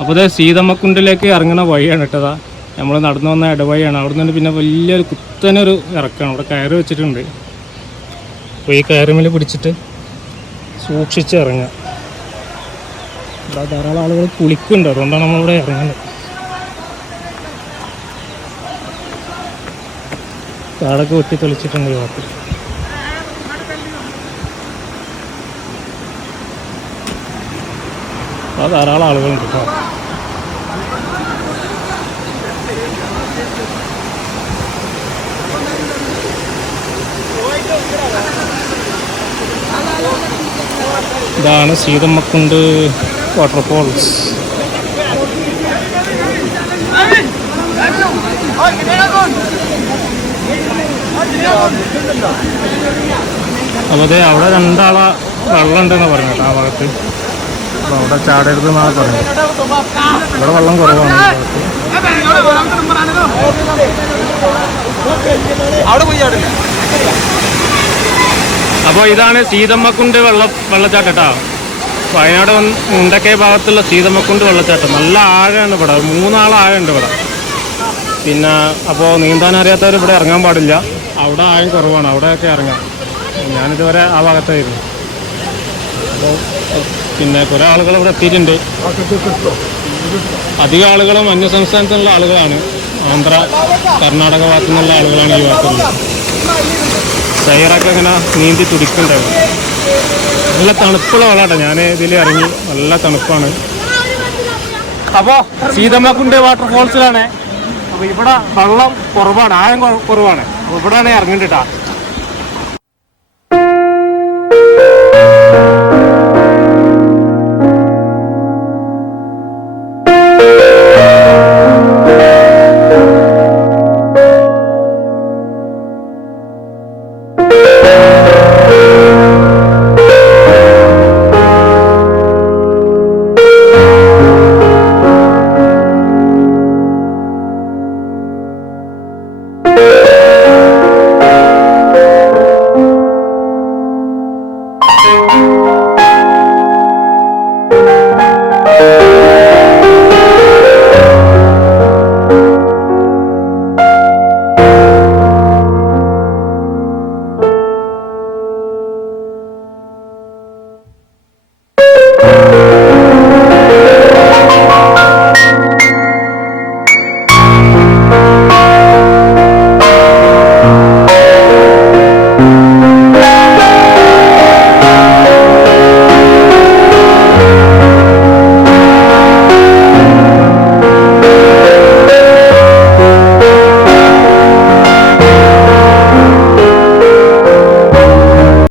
അപ്പോൾ ഇത് സീതമ്മക്കുണ്ടിലേക്ക് ഇറങ്ങുന്ന വഴിയാണ് കേട്ടതാ. നമ്മൾ നടന്നു വന്ന ഇടവഴിയാണ്. അവിടെ നിന്ന് പിന്നെ വലിയൊരു കുത്തനൊരു ഇറക്കമാണ്. അവിടെ കയറ് വെച്ചിട്ടുണ്ട്. അപ്പോൾ ഈ കയറുമേൽ പിടിച്ചിട്ട് സൂക്ഷിച്ച് ഇറങ്ങുക. ഇവിടെ ധാരാളം ആളുകൾ കുളിക്കുന്നുണ്ട്, അതുകൊണ്ടാണ് നമ്മളിവിടെ ഇറങ്ങുന്നത്. താഴൊക്കെ വെട്ടി തെളിച്ചിട്ടുണ്ട് ഈ ഭാഗത്ത്. അപ്പോൾ ധാരാളം ആളുകളുണ്ട് കേട്ടോ. ഇതാണ് സീതമ്മക്കുണ്ട് വാട്ടർഫോൾസ്. അപ്പോൾ അതെ അവിടെ രണ്ടാളെ വെള്ളം ഉണ്ടെന്ന് പറഞ്ഞു കേട്ടോ ആ ഭാഗത്ത്. അപ്പോൾ അവിടെ ചാടരുതെന്നാണ് പറഞ്ഞത്. ഇവിടെ വെള്ളം കുറവാണ് ഈ ഭാഗത്ത്. അപ്പോൾ ഇതാണ് സീതമ്മക്കുണ്ട് വെള്ളച്ചാട്ടം കേട്ടോ. വയനാട് മുണ്ടക്കൈ ഭാഗത്തുള്ള സീതമ്മക്കുണ്ട് വെള്ളച്ചാട്ടം. നല്ല ആഴമാണ് ഇവിടെ, 3 ആൾ ആഴമുണ്ട് ഇവിടെ. പിന്നെ അപ്പോൾ നീന്താൻ അറിയാത്തവർ ഇവിടെ ഇറങ്ങാൻ പാടില്ല. അവിടെ ആഴം കുറവാണ്, അവിടെയൊക്കെ ഇറങ്ങാം. ഞാനിതുവരെ ആ ഭാഗത്തായിരുന്നു. അപ്പോൾ പിന്നെ കുറേ ആളുകൾ ഇവിടെ എത്തിയിട്ടുണ്ട്. അധികം ആളുകളും അന്യസംസ്ഥാനത്തുള്ള ആളുകളാണ്. ആന്ധ്ര, കർണാടക ഭാഗത്തു നിന്നുള്ള ആളുകളാണ് ഈ ഭാഗത്തുള്ളത്. ടയറൊക്കെ ഇങ്ങനെ നീന്തി തുടിക്കുന്നുണ്ടായിരുന്നു. നല്ല തണുപ്പുള്ള വെള്ളമാട്ടോ. ഞാൻ ഇതിൽ ഇറങ്ങി, നല്ല തണുപ്പാണ്. അപ്പോൾ സീതമ്മക്കുണ്ട് വാട്ടർഫോൾസിലാണ്. അപ്പോൾ ഇവിടെ വെള്ളം കുറവാണ്, ആഴം കുറവാണ്. അപ്പോൾ ഇവിടെയാണ് ഇറങ്ങേണ്ടിട്ടാ.